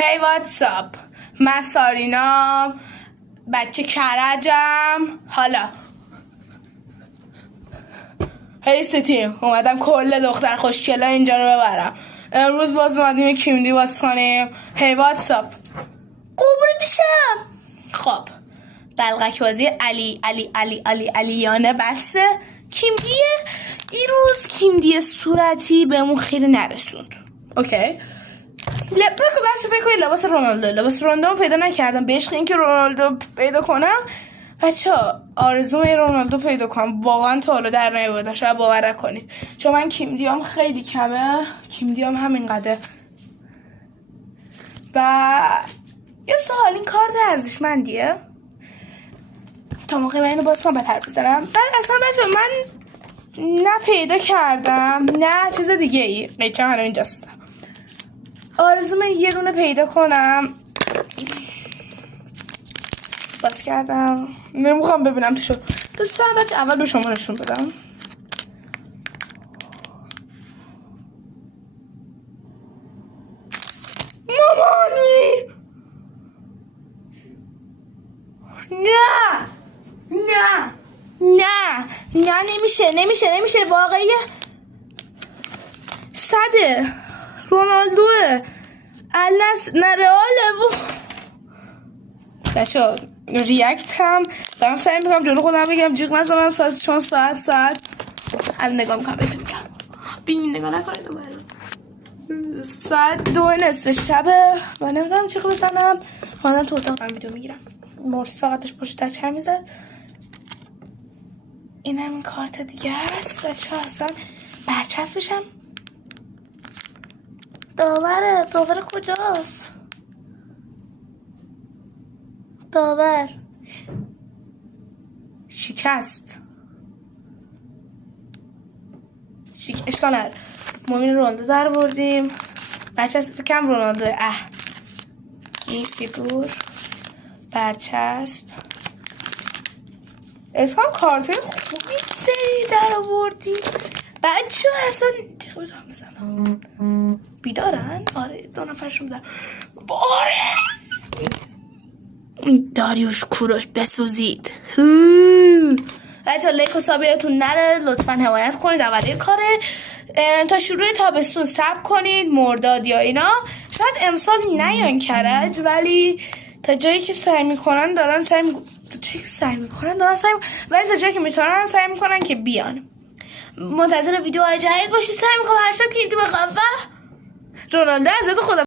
هی واتساپ، من سارینام، بچه کرجم. حالا هی ستیم اومدم کل دختر خوشگله اینجا رو ببرم. امروز باز اومدیم کیمدی باز کنیم. هی واتساپ قبول پیشم. خب بلغک بازی علیانه بسته. کیمدیه دیروز کیمدی صورتی بهمون خیلی نرسوند. اوکی فکر کنی لباس رونالدو پیدا نکردم. به عشق اینکه رونالدو پیدا کنم بچه ها آرزوم رونالدو پیدا کنم واقعا تا حالا در نیاوردم، شاید باور نکنید، چون من کیمدیام خیلی کمه، کیمدیام همینقدر. و یه سوال، این کارت ارزشمندیه؟ تا موقع من اینو باستم بهتر بزنم. بعد اصلا بچه من نه پیدا کردم نه چیز دیگه ای. قیچه من اینجاست. آرزوم یه دونه پیدا کنم. باز کردم نمیخوام ببینم تو شد. دوستان بچه اول به شما نشون بدم. مامانی نه نمیشه واقعیه. صده رونالدوه الناس نرئاله. بچه ریاکت هم دارم سعی میکنم جلو خودم بگم جیغ نزنم ساعت، چون ساعت الان نگاه میکنم بهتون میگم بینی نگاه نکنید ساعت 2:30 شبه و نمیدونم جیغ بزنم. مادم تو اتاق دارم ویدیو میگیرم. مرسی فقطش پشت در چه میزد. این همین کارت دیگه هست بچه ها. اصلا برچسب بشم. داور کجاست؟ داور شکست. اشکال نداره. ما این رونالدو در بردیم. برچسب فکرم رونالدو. این فیگور برچسب اسکان کارتای خوبی سری در آوردیم. بچه اصلا دیگه بزنم بزنم بیدارن؟ آره 2 نفرشون بیدارن. باره داریوش کوروش بسوزید. بچه لیک و سابیتون نره. لطفا حمایت کنید. اوله کاره تا شروع تابستون صبر کنید. مرداد یا اینا شاید امسال نیان کرج، ولی تا جایی که سعی میکنن دارن ولی تا جایی که میتونن سعی میکنن که بیان. منتظر ویدیو جدید باشید. سعی میکنم هر شب که ایدی بخوام. رونالدو ازت خدا